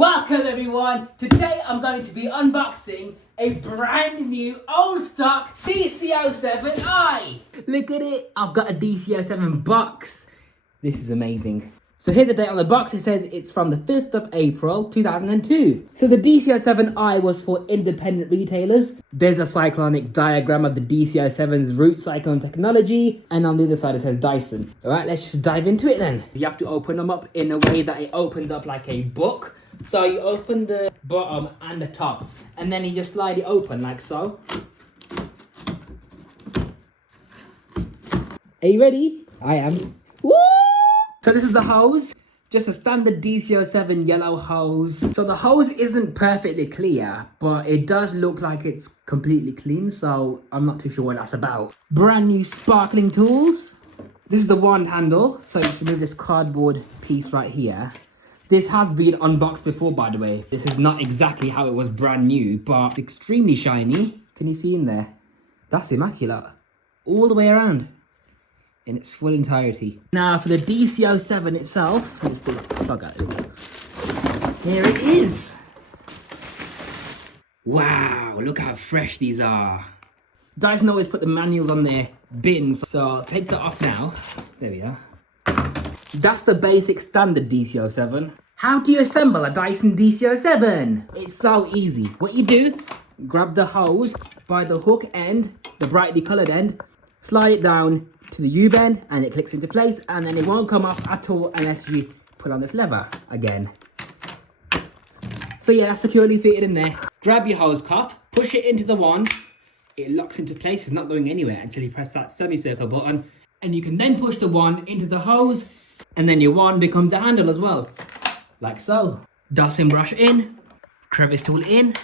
Welcome everyone! Today I'm going to be unboxing a brand new old stock DC07i. Look at it, I've got a DC07 box. This is amazing. So here's the date on the box. It says it's from the 5th of April 2002. So the DC07i was for independent retailers. There's a cyclonic diagram of the DC07's root cyclone technology, and on the other side it says Dyson. Alright, let's just dive into it then. You have to open them up in a way that it opens up like a book. So you open the bottom and the top, and then you just slide it open like so. Are you ready? I am. Woo! So this is the hose, just a standard DC07 yellow hose. So the hose isn't perfectly clear, but it does look like it's completely clean, so I'm not too sure what that's about. Brand new sparkling tools. This is the wand handle, so just remove this cardboard piece right here. This has been unboxed before, by the way. This is not exactly how it was brand new, but it's extremely shiny. Can you see in there? That's immaculate. All the way around in its full entirety. Now for the DC07 itself, let's pull the plug out. Here it is. Wow, look how fresh these are. Dyson always put the manuals on their bins, so I'll take that off now. There we are. That's the basic standard DC07. How do you assemble a Dyson DC07? It's so easy. What you do, grab the hose by the hook end, the brightly coloured end, slide it down to the U-bend and it clicks into place, and then it won't come off at all unless you put on this lever again. So yeah, that's securely fitted in there. Grab your hose cuff, push it into the wand, it locks into place, it's not going anywhere until you press that semicircle button, and you can then push the wand into the hose, and then your wand becomes a handle as well, like so. Dyson brush in, crevice tool in,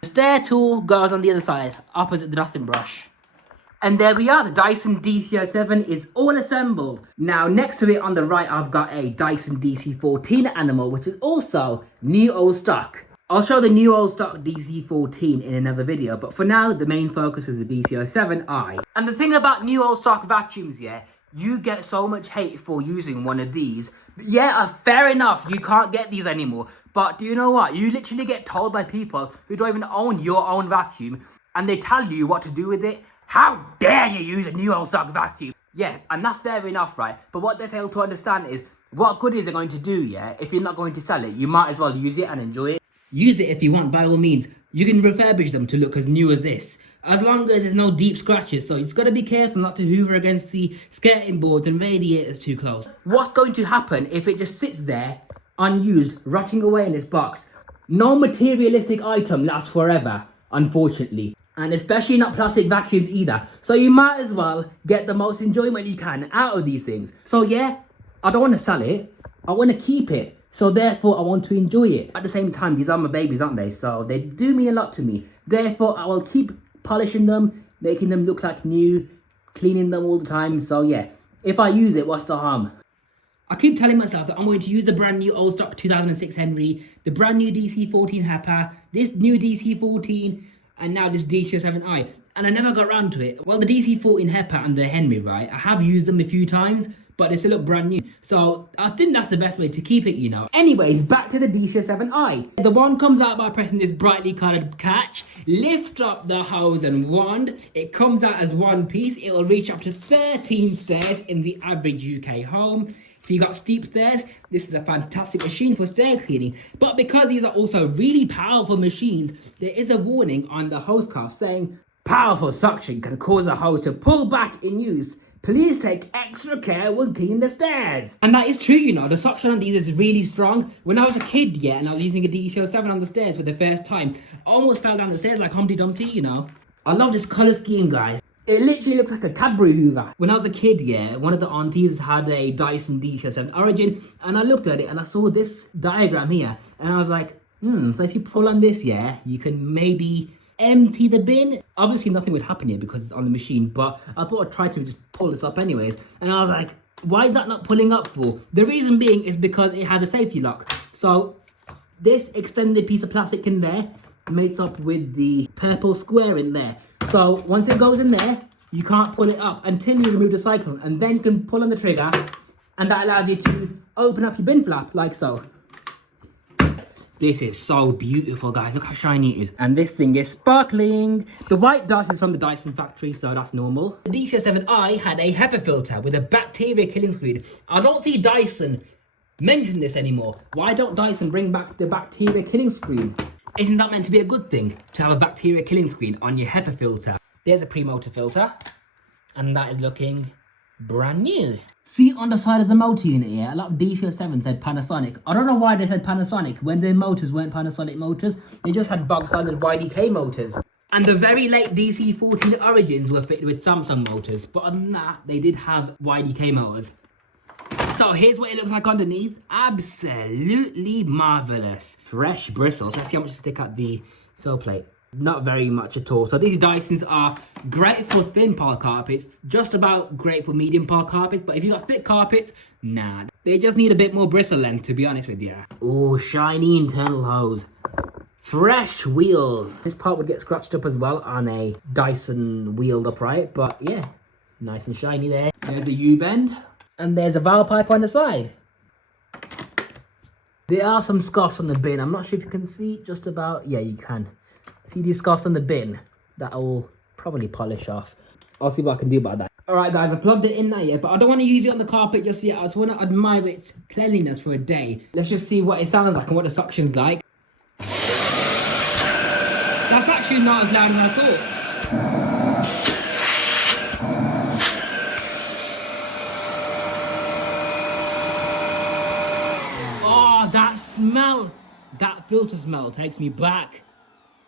the stair tool goes on the other side, opposite the Dyson brush. And there we are, the Dyson DC07 is all assembled. Now next to it on the right, I've got a Dyson DC14 animal, which is also new old stock. I'll show the new old stock DC14 in another video, but for now, the main focus is the DC07i. And the thing about new old stock vacuums, yeah, you get so much hate for using one of these. Yeah, fair enough, you can't get these anymore. But do you know what? You literally get told by people who don't even own your own vacuum, and they tell you what to do with it. How dare you use a new old stock vacuum? Yeah, and that's fair enough, right? But what they fail to understand is, what good is it going to do, yeah? If you're not going to sell it, you might as well use it and enjoy it. Use it if you want, by all means. You can refurbish them to look as new as this, as long as there's no deep scratches. So you just got to be careful not to hoover against the skirting boards and radiators too close. What's going to happen if it just sits there, unused, rotting away in this box? No materialistic item lasts forever, unfortunately. And especially not plastic vacuums either. So you might as well get the most enjoyment you can out of these things. So yeah, I don't want to sell it. I want to keep it. So therefore, I want to enjoy it. At the same time, these are my babies, aren't they? So they do mean a lot to me. Therefore, I will keep polishing them, making them look like new, cleaning them all the time. So yeah, if I use it, what's the harm? I keep telling myself that I'm going to use the brand new old stock 2006 Henry, the brand new DC14 Hepper, this new DC14, and now this DC07i. And I never got around to it. Well, the DC14 Hepper and the Henry, right? I have used them a few times, but they still look brand new. So I think that's the best way to keep it, you know. Anyways, back to the DC07i. The wand comes out by pressing this brightly coloured catch. Lift up the hose and wand. It comes out as one piece. It will reach up to 13 stairs in the average UK home. If you got steep stairs, this is a fantastic machine for stair cleaning. But because these are also really powerful machines, there is a warning on the hose cuff saying, powerful suction can cause a hose to pull back in use. Please take extra care when cleaning the stairs. And that is true, you know, the suction on these is really strong. When I was a kid, yeah, and I was using a DC07 on the stairs for the first time, I almost fell down the stairs like Humpty Dumpty, you know. I love this colour scheme, guys. It literally looks like a Cadbury Hoover. When I was a kid, yeah, one of the aunties had a Dyson DC07 Origin, and I looked at it and I saw this diagram here, and I was like, so if you pull on this, yeah, you can maybe empty the bin. Obviously nothing would happen here because it's on the machine, but I thought I'd try to just pull this up anyways, and I was like, why is that not pulling up for? The reason being is because it has a safety lock. So this extended piece of plastic in there mates up with the purple square in there. So once it goes in there, you can't pull it up until you remove the cyclone, and then you can pull on the trigger, and that allows you to open up your bin flap like so. This is so beautiful, guys. Look how shiny it is. And this thing is sparkling. The white dust is from the Dyson factory, so that's normal. The DC07i had a HEPA filter with a bacteria killing screen. I don't see Dyson mention this anymore. Why don't Dyson bring back the bacteria killing screen? Isn't that meant to be a good thing, to have a bacteria killing screen on your HEPA filter? There's a pre-motor filter, and that is looking brand new. See on the side of the motor unit here, a lot of DC07 said Panasonic. I don't know why they said Panasonic when their motors weren't Panasonic motors. They just had bog standard YDK motors. And the very late DC14 Origins were fitted with Samsung motors. But other than that, they did have YDK motors. So here's what it looks like underneath. Absolutely marvelous. Fresh bristles. Let's see how much to stick at the sill plate. Not very much at all. So these Dysons are great for thin pile carpets, just about great for medium pile carpets, but if you got thick carpets, nah. They just need a bit more bristle length, to be honest with you. Oh, shiny internal hose. Fresh wheels. This part would get scratched up as well on a Dyson wheeled upright, but yeah, nice and shiny there. There's a U-bend, and there's a valve pipe on the side. There are some scuffs on the bin. I'm not sure if you can see just about. Yeah, you can. See these scuffs on the bin? That I will probably polish off. I'll see what I can do about that. Alright guys, I plugged it in now yet, but I don't want to use it on the carpet just yet. I just want to admire its cleanliness for a day. Let's just see what it sounds like and what the suction's like. That's actually not as loud as I thought. Oh, that smell! That filter smell takes me back.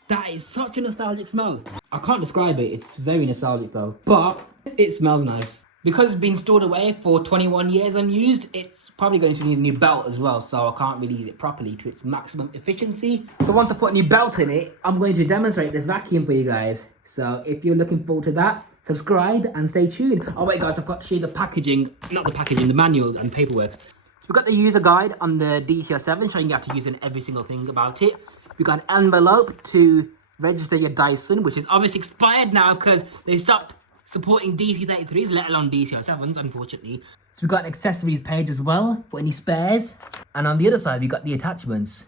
That is such a nostalgic smell. I can't describe it. It's very nostalgic though. But it smells nice. Because it's been stored away for 21 years unused, it's probably going to need a new belt as well. So I can't really use it properly to its maximum efficiency. So once I put a new belt in it, I'm going to demonstrate this vacuum for you guys. So if you're looking forward to that, subscribe and stay tuned. Oh wait guys, I've got to show you the packaging. Not the packaging, the manuals and paperwork. So we've got the user guide on the DC07 showing you how to use it and every single thing about it. We've got an envelope to register your Dyson, which is obviously expired now because they stopped supporting DC33s, let alone DC07s, unfortunately. So we've got an accessories page as well for any spares. And on the other side, we've got the attachments.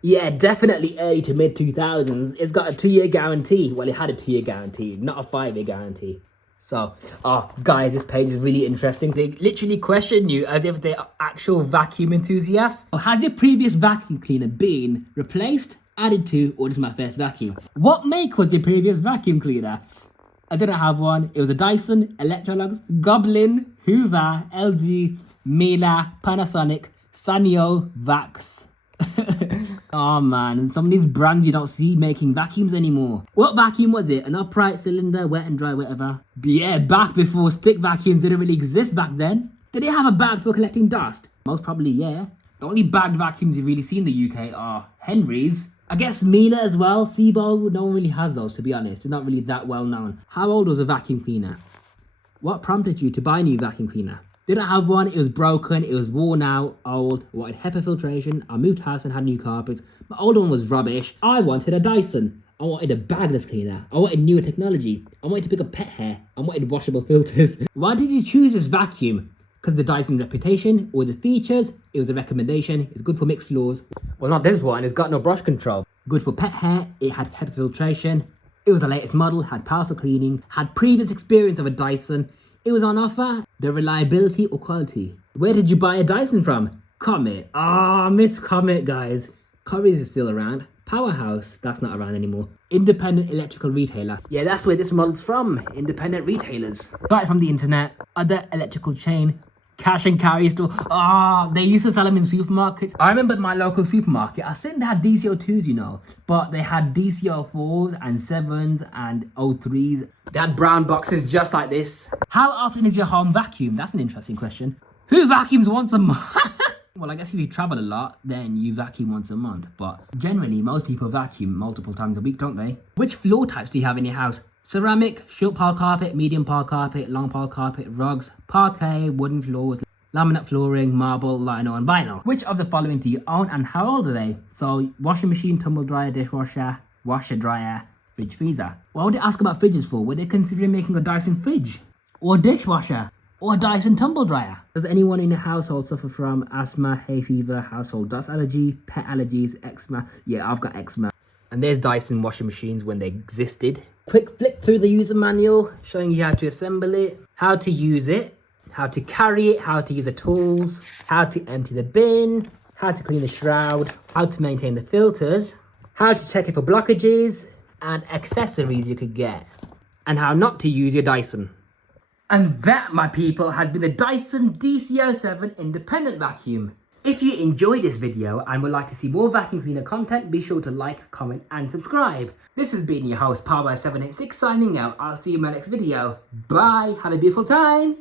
Yeah, definitely early to mid 2000s. It's got a 2-year guarantee. Well, it had a 2-year guarantee, not a 5-year guarantee. So, guys, this page is really interesting. They literally question you as if they're actual vacuum enthusiasts. Has your previous vacuum cleaner been replaced, added to, or this is my first vacuum? What make was your previous vacuum cleaner? I didn't have one. It was a Dyson, Electrolux, Goblin, Hoover, LG, Miele, Panasonic, Sanyo, Vax. Oh man, and some of these brands you don't see making vacuums anymore. What vacuum was it? An upright cylinder, wet and dry, whatever. But yeah, back before stick vacuums didn't really exist back then. Did it have a bag for collecting dust? Most probably, yeah. The only bagged vacuums you really see in the UK are Henry's. I guess Miele as well, Sebo, no one really has those to be honest. They're not really that well known. How old was a vacuum cleaner? What prompted you to buy a new vacuum cleaner? Didn't have one, it was broken, it was worn out, old, wanted HEPA filtration, I moved house and had new carpets. My old one was rubbish. I wanted a Dyson. I wanted a bagless cleaner. I wanted newer technology. I wanted to pick up pet hair. I wanted washable filters. Why did you choose this vacuum? Because the Dyson reputation or the features? It was a recommendation. It's good for mixed floors. Well, not this one. It's got no brush control. Good for pet hair. It had HEPA filtration. It was the latest model. Had powerful cleaning. Had previous experience of a Dyson. It was on offer. The reliability or quality. Where did you buy a Dyson from? Comet. Ah, miss Comet, guys. Currys is still around. Powerhouse. That's not around anymore. Independent electrical retailer. Yeah, that's where this model's from. Independent retailers. Got it from the internet. Other electrical chain. Cash and carry store. They used to sell them in supermarkets. I remember my local supermarket. I think they had DC02s, you know, but they had DC04s and 7s and 03s. They had brown boxes just like this. How often is your home vacuumed? That's an interesting question. Who vacuums once a month? Well, I guess if you travel a lot, then you vacuum once a month. But generally, most people vacuum multiple times a week, don't they? Which floor types do you have in your house? Ceramic, short pile carpet, medium pile carpet, long pile carpet, rugs, parquet, wooden floors, laminate flooring, marble, lino and vinyl. Which of the following do you own and how old are they? So, washing machine, tumble dryer, dishwasher, washer dryer, fridge freezer. What would they ask about fridges for? Were they considering making a Dyson fridge? Or dishwasher? or a Dyson tumble dryer. Does anyone in the household suffer from asthma, hay fever, household dust allergy, pet allergies, eczema? Yeah, I've got eczema. And there's Dyson washing machines when they existed. Quick flick through the user manual, showing you how to assemble it, how to use it, how to carry it, how to use the tools, how to empty the bin, how to clean the shroud, how to maintain the filters, how to check it for blockages, and accessories you could get, and how not to use your Dyson. And that, my people, has been the Dyson DC07 independent vacuum. If you enjoyed this video and would like to see more vacuum cleaner content, be sure to like, comment and subscribe. This has been your host, Power786 signing out. I'll see you in my next video. Bye, have a beautiful time.